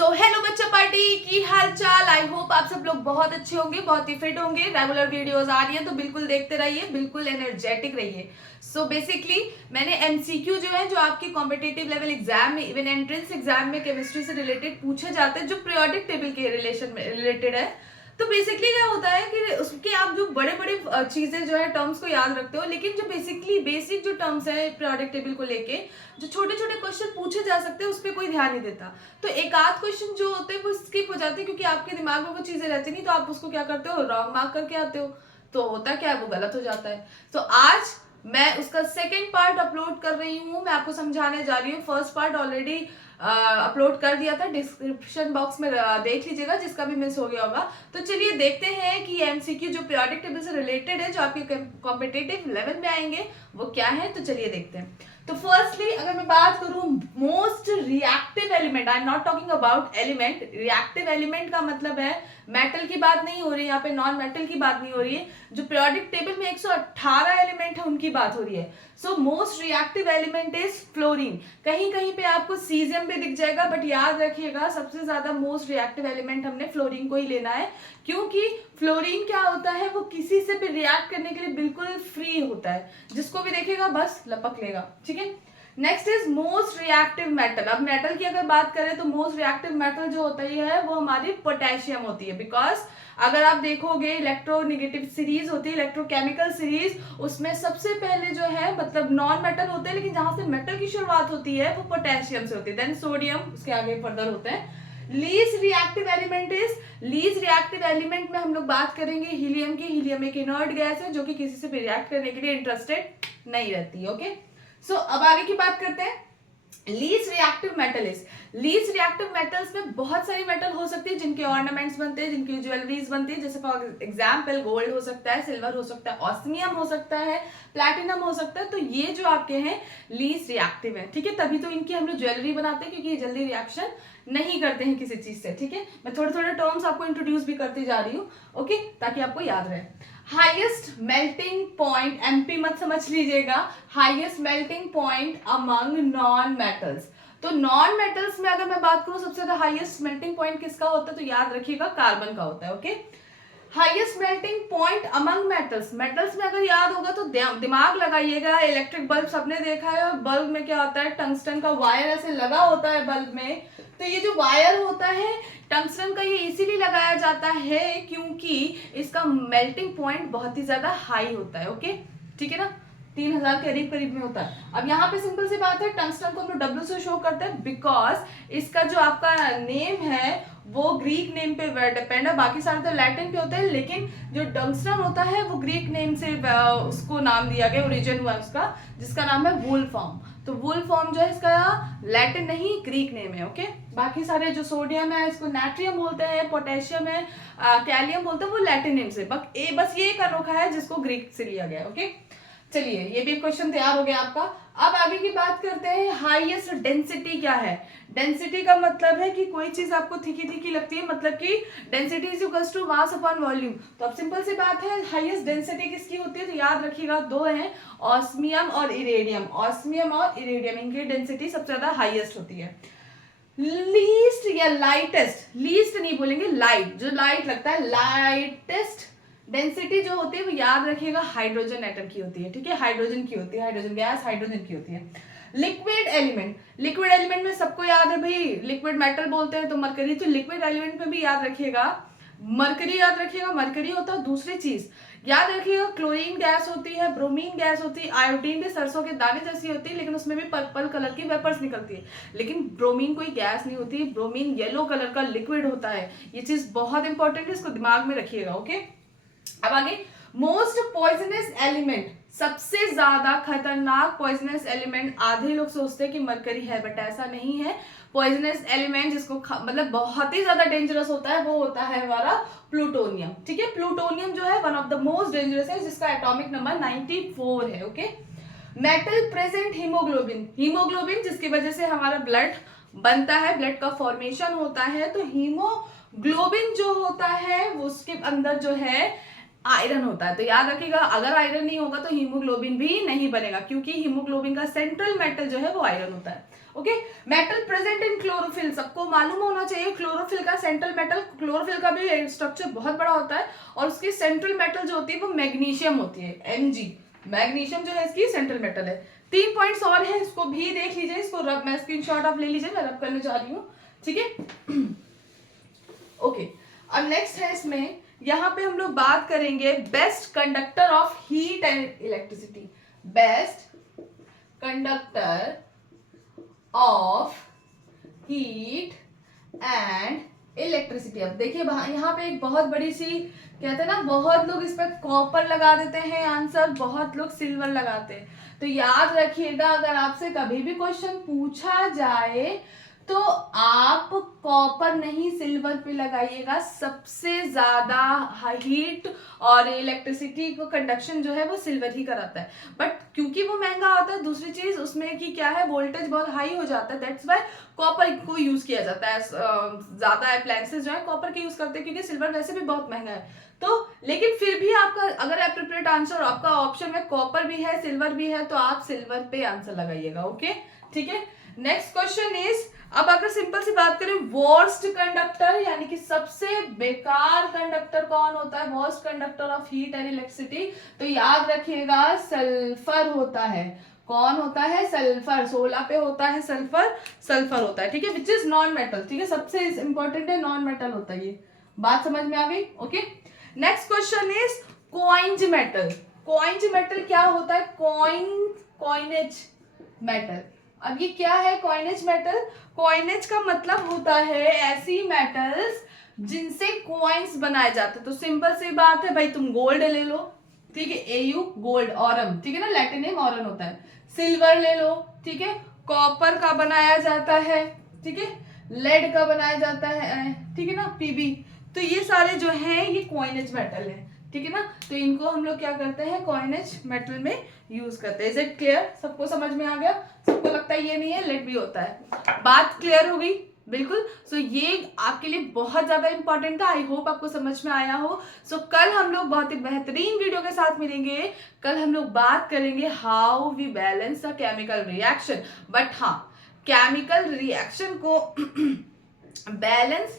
So hello बच्चा party की हाल चाल। आई होप आप सब लोग बहुत अच्छे होंगे, बहुत ही फिट होंगे। रेगुलर वीडियोस आ रही है तो बिल्कुल देखते रहिए, बिल्कुल एनर्जेटिक रहिए। सो बेसिकली मैंने एमसीक्यू जो है, जो आपके कॉम्पिटिटिव लेवल एग्जाम में, इवन एंट्रेंस एग्जाम में केमिस्ट्री से रिलेटेड पूछे जाते हैं, जो पीरियोडिक टेबल के रिलेशन में रिलेटेड है। तो बेसिकली क्या होता है कि उसके आप जो बड़े बड़े चीजें जो है टर्म्स को याद रखते हो, लेकिन जो बेसिकली बेसिक जो टर्म्स है पीरियोडिक टेबल को लेके, जो छोटे छोटे क्वेश्चन पूछे जा सकते हैं उस पर कोई ध्यान नहीं देता। तो एक आध क्वेश्चन जो होते हैं वो स्किप हो जाते हैं, क्योंकि आपके दिमाग में वो चीजें रहती नहीं, तो आप उसको क्या करते हो, रॉन्ग मार्क करके आते हो। तो होता क्या है, वो गलत हो जाता है। तो आज मैं उसका सेकेंड पार्ट अपलोड कर रही हूँ, मैं आपको समझाने जा रही हूँ। फर्स्ट पार्ट ऑलरेडी अपलोड कर दिया था, डिस्क्रिप्शन बॉक्स में देख लीजिएगा, जिसका भी मिस हो गया होगा। तो चलिए देखते हैं कि एमसीक्यू जो पीरियोडिक टेबल से रिलेटेड है, जो आपके कॉम्पिटिटिव लेवल में आएंगे, वो क्या है। तो चलिए देखते हैं। तो फर्स्टली अगर मैं बात करूं, most reactive element, I am not talking about element. Reactive element का मतलब है मेटल की बात नहीं हो रही है यहाँ पे, नॉन मेटल की बात नहीं हो रही है। जो पीरियोडिक टेबल में 118 एलिमेंट है उनकी बात हो रही है। So most reactive element is fluorine. कहीं कहीं पे आपको सीजियम भी दिख जाएगा, बट याद रखिएगा सबसे ज्यादा मोस्ट रिएक्टिव एलिमेंट हमने फ्लोरीन को ही लेना है, क्योंकि फ्लोरीन क्या होता है, वो किसी से भी रिएक्ट करने के लिए बिल्कुल फ्री होता है, जिसको भी देखेगा बस लपक लेगा। ठीक है, next is most reactive metal. अब मेटल की अगर बात करें तो मोस्ट रिएक्टिव मेटल जो होता है वो हमारी पोटेशियम होती है। बिकॉज अगर आप देखोगे इलेक्ट्रोनेगेटिव सीरीज होती है, इलेक्ट्रोकेमिकल सीरीज, उसमें सबसे पहले जो है मतलब नॉन मेटल होते हैं, लेकिन जहां से मेटल की शुरुआत होती है वो पोटेशियम से होती है, देन सोडियम, उसके आगे फर्दर होते हैं। Least reactive element is, least reactive element में हम लोग बात करेंगे हीलियम की। हीलियम एक इनर्ट गैस है जो कि किसी से भी रिएक्ट करने के लिए इंटरेस्टेड नहीं रहती। ओके, सो अब आगे की बात करते हैं। Least reactive metal is, least reactive metals में बहुत सारी मेटल हो सकती है जिनके ऑर्नामेंट्स बनते हैं, जिनकी ज्वेलरीज बनती है। जैसे फॉर एग्जाम्पल गोल्ड हो सकता है, सिल्वर हो सकता है, ऑस्मियम हो सकता है, प्लैटिनम हो सकता है। तो ये जो आपके हैं लीस्ट रिएक्टिव है। ठीक है, तभी तो इनकी हम लोग ज्वेलरी बनाते हैं, क्योंकि ये जल्दी रिएक्शन नहीं करते हैं किसी चीज से। ठीक है, मैं थोड़े थोड़े टर्म्स आपको इंट्रोड्यूस भी करती जा रही हूँ, ओके, ताकि आपको याद रहे। हाईएस्ट मेल्टिंग पॉइंट, एमपी मत समझ लीजिएगा, highest melting point among non metals. तो नॉन मेटल्स में अगर मैं बात करूं सबसे ज्यादा हाईएस्ट मेल्टिंग पॉइंट किसका होता है, तो याद रखिएगा कार्बन का होता है। Okay, highest melting point among metals, metals में अगर याद होगा तो दिमाग लगाइएगा। इलेक्ट्रिक बल्ब सबने देखा है, और बल्ब में क्या होता है, टंगस्टन का वायर ऐसे लगा होता है बल्ब में। तो ये जो वायर होता है टंगस्टन का, ये इसीलिए लगाया जाता है क्योंकि इसका मेल्टिंग पॉइंट बहुत ही ज्यादा हाई होता है। ओके, ठीक है ना, 3000 के करीब करीब में होता है। अब यहाँ पे सिंपल सी बात है, टंगस्टन को हम लोग डब्ल्यू से शो करते हैं, बिकॉज इसका जो आपका नेम है वो ग्रीक नेम पे डिपेंड है। बाकी सारे तो लैटिन पे होते हैं, लेकिन जो टंगस्टन होता है वो ग्रीक नेम से उसको नाम दिया गया, ओरिजिन हुआ उसका, जिसका नाम है वुल्फॉर्म। तो वुल्फॉर्म जो है इसका लैटिन नहीं ग्रीक नेम है। ओके, बाकी सारे जो सोडियम है इसको नाट्रियम बोलते हैं, पोटेशियम है कैलियम बोलते हैं, वो लैटिन नेम से। बस ये एक अनोखा है जिसको ग्रीक से लिया गया। ओके, चलिए ये भी क्वेश्चन तैयार हो गया आपका। अब आगे की बात करते हैं, हाईएस्ट डेंसिटी क्या है। डेंसिटी का मतलब है कि कोई चीज आपको थिकी थिकी लगती है, मतलब कि density is equals to mass upon volume. तो अब सिंपल सी बात है, हाईएस्ट डेंसिटी किसकी होती है, तो याद रखिएगा दो हैं, ऑस्मियम और इरेडियम। ऑस्मियम और इरेडियम, इनकी डेंसिटी सबसे ज्यादा हाईएस्ट होती है। लीस्ट या लाइटेस्ट, लीस्ट नहीं बोलेंगे, लाइट, जो लाइट लगता है, लाइटेस्ट डेंसिटी जो होती है वो याद रखिएगा हाइड्रोजन एटम की होती है। ठीक है, हाइड्रोजन की होती है, हाइड्रोजन गैस हाइड्रोजन की होती है। लिक्विड एलिमेंट, लिक्विड एलिमेंट में सबको याद है भाई, लिक्विड मेटल बोलते हैं तो मरकरी। तो लिक्विड एलिमेंट में भी याद रखिएगा मरकरी, याद रखिएगा मरकरी होता है। दूसरी चीज याद रखिएगा, क्लोरीन गैस होती है, ब्रोमीन गैस होती है, आयोडीन भी सरसों के दाने जैसी होती है, लेकिन उसमें भी पर्पल कलर की वेपर्स निकलती है। लेकिन ब्रोमीन कोई गैस नहीं होती, ब्रोमीन येलो कलर का लिक्विड होता है। ये चीज बहुत इंपॉर्टेंट है, इसको दिमाग में रखिएगा। ओके, अब आगे, मोस्ट पॉइजनस एलिमेंट, सबसे ज्यादा खतरनाक पॉइजनस एलिमेंट, आधे लोग सोचते हैं कि मरकरी है, बट ऐसा नहीं है। पॉइजनस एलिमेंट जिसको मतलब बहुत ही ज्यादा डेंजरस होता है, वो होता है हमारा प्लूटोनियम। ठीक है, प्लूटोनियम जो है one of the most dangerous है, जिसका एटॉमिक नंबर 94 है। Okay, metal present haemoglobin, haemoglobin जिसकी वजह से हमारा ब्लड बनता है, ब्लड का फॉर्मेशन होता है। तो हीमोग्लोबिन जो होता है उसके अंदर जो है आयरन होता है। तो याद रखिएगा, अगर आयरन नहीं होगा तो हीमोग्लोबिन भी नहीं बनेगा, क्योंकि हीमोग्लोबिन का सेंट्रल मेटल जो है वो आयरन होता है। Okay. Metal present in chlorophyll, सबको मालूम होना चाहिए क्लोरोफिल का सेंट्रल मेटल, क्लोरोफिल का भी स्ट्रक्चर बहुत बड़ा होता है और उसकी सेंट्रल मेटल जो होती है वो मैग्नीशियम होती है, Mg। मैग्नीशियम जो है इसकी सेंट्रल मेटल है। 3 पॉइंट्स और है, इसको भी देख लीजिए, इसको रब, मैं स्क्रीनशॉट आप ले लीजिए, मैं रब करने जा रही हूँ, ठीक है। ओके, अब नेक्स्ट है इसमें, यहाँ पे हम लोग बात करेंगे best conductor of heat and electricity. Best conductor of heat and electricity. अब देखिए यहाँ पे एक बहुत बड़ी सी, कहते हैं ना, बहुत लोग इस पर कॉपर लगा देते हैं आंसर, बहुत लोग सिल्वर लगाते हैं। तो याद रखिएगा, अगर आपसे कभी भी क्वेश्चन पूछा जाए तो आप कॉपर नहीं सिल्वर पे लगाइएगा। सबसे ज्यादा हीट और इलेक्ट्रिसिटी को कंडक्शन जो है वो सिल्वर ही कराता है, बट क्योंकि वो महंगा होता है, दूसरी चीज उसमें कि क्या है, वोल्टेज बहुत हाई हो जाता है, दैट्स वाई कॉपर को यूज किया जाता है। ज्यादा अप्लायंसेस जो है कॉपर के यूज करते हैं, क्योंकि सिल्वर वैसे भी बहुत महंगा है। तो लेकिन फिर भी आपका अगर अप्रोप्रिएट आंसर, आपका ऑप्शन में कॉपर भी है सिल्वर भी है, तो आप सिल्वर पे आंसर लगाइएगा। ओके, ठीक है। नेक्स्ट क्वेश्चन इज, अब अगर सिंपल सी बात करें, वर्स्ट कंडक्टर यानी कि सबसे बेकार कंडक्टर कौन होता है, worst conductor of heat and electricity, तो याद रखिएगा सल्फर होता है। कौन होता है, सल्फर। 16 पे होता है सल्फर, सल्फर होता है, ठीक है, विच इज नॉन मेटल, ठीक है, सबसे इंपॉर्टेंट है, नॉन मेटल होता है। ये बात समझ में आ गई। Okay, next question is coins metal. Coins metal क्या होता है, कॉइनेज मेटल। अब ये क्या है कॉइनेज मेटल? कॉइनेज का मतलब होता है ऐसी मेटल्स जिनसे कॉइन्स बनाए जाते हैं। तो सिंपल सी बात है भाई, तुम गोल्ड ले लो, ठीक है, एयू गोल्ड, ऑरम, ठीक है ना, लैटिन नेम ऑरन होता है। सिल्वर ले लो, ठीक है, कॉपर का बनाया जाता है, ठीक है, लेड का बनाया जाता है, ठीक है ना, पीबी। तो ये सारे जो हैं ये कॉइनेज मेटल है, ठीक है ना। तो इनको हम लोग क्या करते हैं, कॉइनेज मेटल में यूज करते हैं। Is it clear? सबको समझ में आ गया? सबको लगता है ये नहीं है, लेट भी होता है। बात क्लियर हो गई? बिल्कुल। सो ये आपके लिए बहुत ज्यादा इंपॉर्टेंट था, आई होप आपको समझ में आया हो। सो कल हम लोग बहुत ही बेहतरीन वीडियो के साथ मिलेंगे। कल हम लोग बात करेंगे how we balance a chemical reaction. But हाँ, केमिकल रिएक्शन को बैलेंस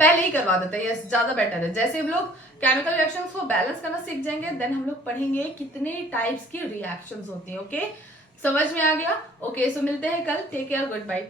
पहले ही करवा देते हैं, यस, ज्यादा बेटर है। जैसे हम लोग केमिकल रिएक्शंस को बैलेंस करना सीख जाएंगे, देन हम लोग पढ़ेंगे कितने टाइप्स की रिएक्शंस होती हैं। ओके, समझ में आ गया? ओके, सो मिलते हैं कल। Take care, good bye.